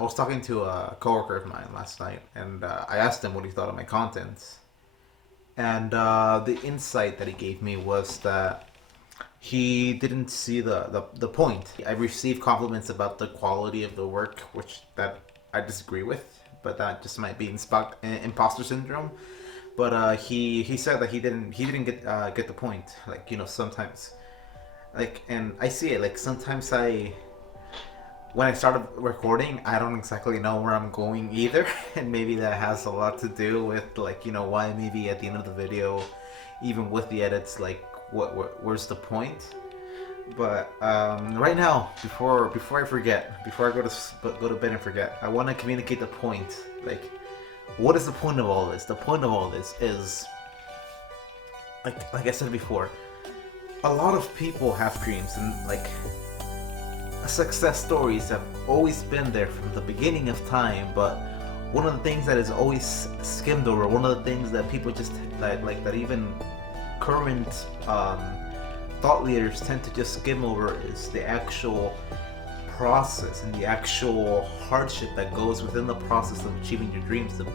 I was talking to a coworker of mine last night, and I asked him what he thought of my content. And the insight that he gave me was that he didn't see the point. I received compliments about the quality of the work, which that I disagree with, but that just might be imposter syndrome. But he said that he didn't get the point. Like, sometimes, like, and I see it. Like, sometimes when I started recording, I don't exactly know where I'm going either, and maybe that has a lot to do with, like, why maybe at the end of the video, even with the edits, like, where's the point? But right now, before I forget, before I go to bed and forget, I want to communicate the point. Like, what is the point of all this? The point of all this is, like I said before, a lot of people have dreams, and like, success stories have always been there from the beginning of time. But one of the things that is always skimmed over, one of the things that people just that even current thought leaders tend to just skim over, is the actual process and the actual hardship that goes within the process of achieving your dreams. The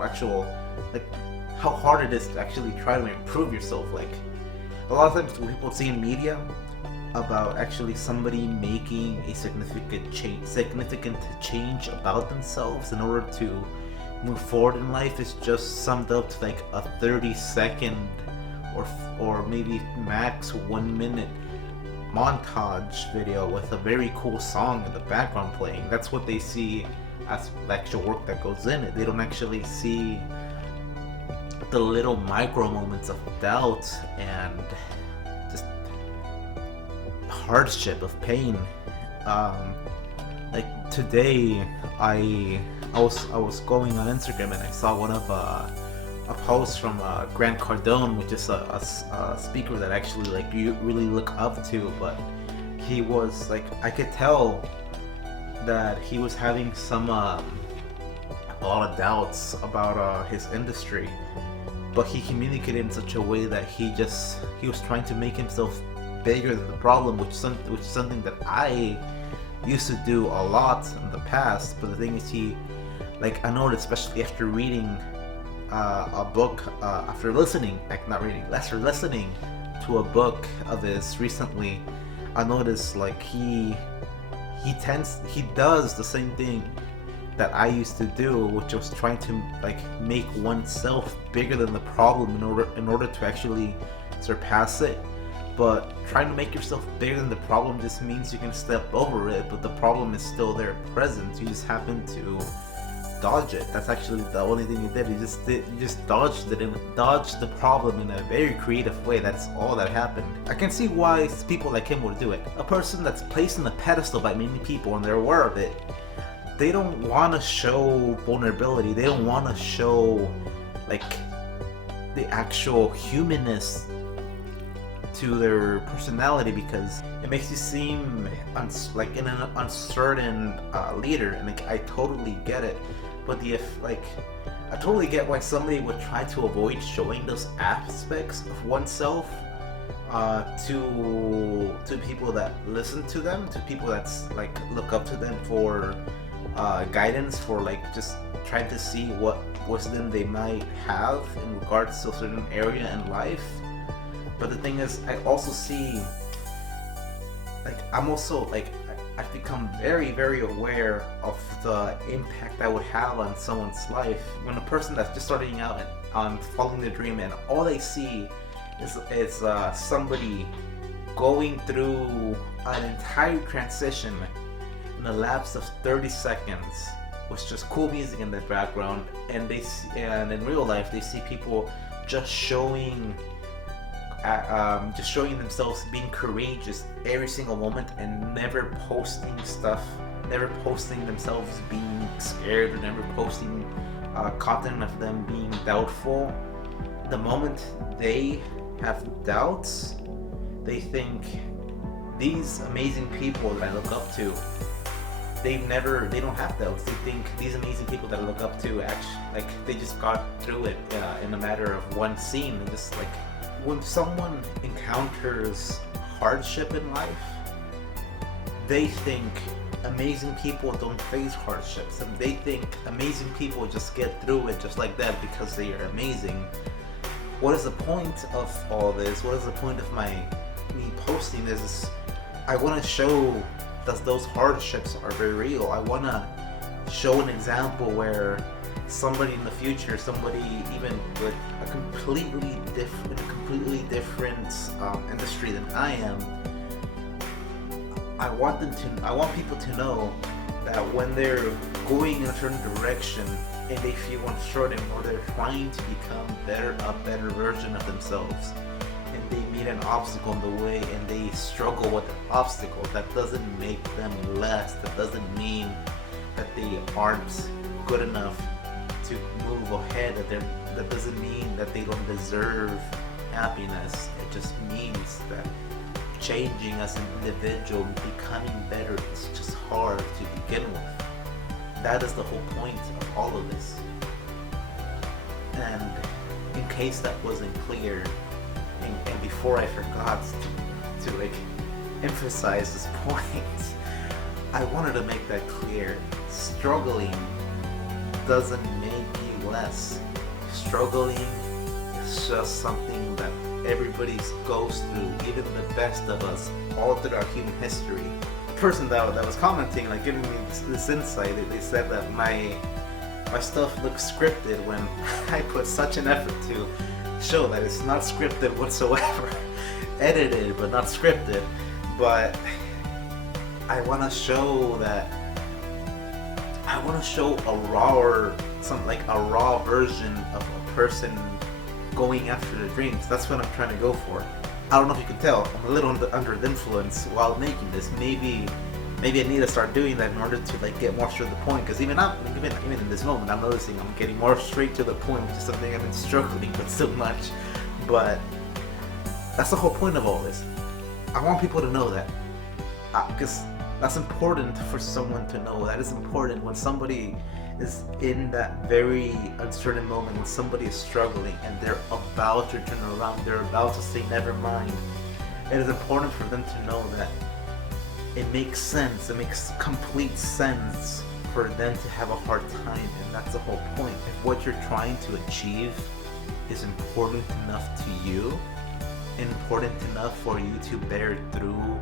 actual, like, how hard it is to actually try to improve yourself. Like, a lot of times when people see in media about actually somebody making a significant change about themselves in order to move forward in life, is just summed up to like a 30-second or maybe max 1 minute montage video with a very cool song in the background playing. That's what they see as the actual work that goes in it. They don't actually see the little micro moments of doubt and just hardship, of pain. Like today, I was going on Instagram, and I saw one of a post from Grant Cardone, which is a speaker that actually, like, you really look up to. But he was like, I could tell that he was having a lot of doubts about his industry, but he communicated in such a way that he was trying to make himself bigger than the problem, which is something that I used to do a lot in the past. But the thing is, I noticed, especially after reading a book, after listening to a book of his recently, I noticed, like, he does the same thing that I used to do, which was trying to, like, make oneself bigger than the problem in order to actually surpass it. But trying to make yourself bigger than the problem just means you can step over it, but the problem is still there present. You just happen to dodge it. That's actually the only thing you did. You just dodged it, and dodged the problem in a very creative way. That's all that happened. I can see why people like him would do it. A person that's placed on a pedestal by many people and they're aware of it, they don't want to show vulnerability. They don't want to show, like, the actual humanness to their personality, because it makes you seem like an uncertain leader. And, like, I totally get it. But I totally get why somebody would try to avoid showing those aspects of oneself to people that listen to them, to people that's, like, look up to them for guidance, for, like, just trying to see what wisdom they might have in regards to a certain area in life. But the thing is, I also see, like, I've become very, very aware of the impact that would have on someone's life. When a person that's just starting out on following their dream, and all they see is somebody going through an entire transition in a lapse of 30 seconds with just cool music in the background, and in real life they see people just showing themselves being courageous every single moment, and never posting themselves being scared, or never posting content of them being doubtful. The moment they have doubts, they think, these amazing people that I look up to, they don't have doubts. They think these amazing people that I look up to, actually, like, they just got through it in a matter of one scene. And just, like, when someone encounters hardship in life, they think amazing people don't face hardships, and they think amazing people just get through it just like that because they are amazing. What is the point of all this? What is the point of me posting this? I want to show that those hardships are very real. I want to show an example where somebody in the future, somebody even with a completely different industry than I am, I want people to know that when they're going in a certain direction and they feel uncertain or they're trying to become a better version of themselves, and they meet an obstacle in the way and they struggle with the obstacle, that doesn't make them less. That doesn't mean that they aren't good enough to move ahead. That doesn't mean that they don't deserve happiness. It just means that changing as an individual, becoming better, is just hard to begin with. That is the whole point of all of this. And in case that wasn't clear, and before I forgot to like emphasize this point, I wanted to make that clear. Struggling doesn't make you less. Struggling is just something that everybody goes through, even the best of us, all throughout human history. The person that was commenting, like giving me this insight, they said that my stuff looks scripted when I put such an effort to show that it's not scripted whatsoever. Edited, but not scripted. But I want to show that. I want to show a raw version of a person going after their dreams. That's what I'm trying to go for. I don't know if you can tell, I'm a little under the influence while making this. Maybe I need to start doing that in order to like get more straight to the point. Because even in this moment, I'm noticing I'm getting more straight to the point, which is something I've been struggling with so much. But that's the whole point of all this. I want people to know that, because that's important for someone to know. That is important when somebody is in that very uncertain moment, when somebody is struggling and they're about to turn around, they're about to say never mind. It is important for them to know that it makes sense, it makes complete sense for them to have a hard time, and that's the whole point. If what you're trying to achieve is important enough to you, important enough for you to bear through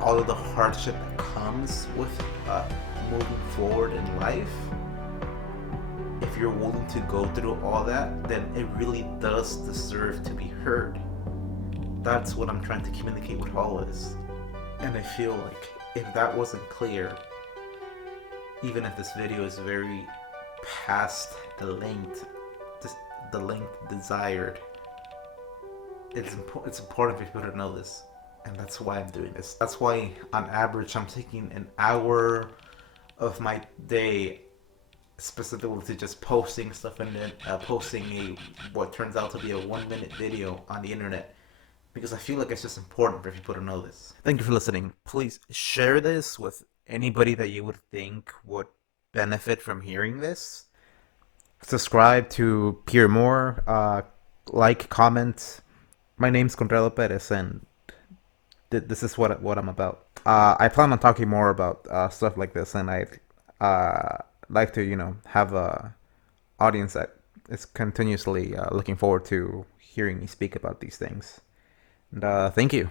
all of the hardship that comes with moving forward in life, if you're willing to go through all that, then it really does deserve to be heard. That's what I'm trying to communicate with all of this. And I feel like if that wasn't clear, even if this video is very past the length desired, it's important for people to know this. And that's why I'm doing this. That's why on average I'm taking an hour of my day specifically to just posting stuff and then posting what turns out to be a 1-minute video on the internet, because I feel like it's just important for people to know this. Thank you for listening. Please share this with anybody that you would think would benefit from hearing this. Subscribe to hear more. Like, comment. My name's Conrado Perez, and this is what I'm about. I plan on talking more about stuff like this, and I like to have a audience that is continuously looking forward to hearing me speak about these things. And thank you.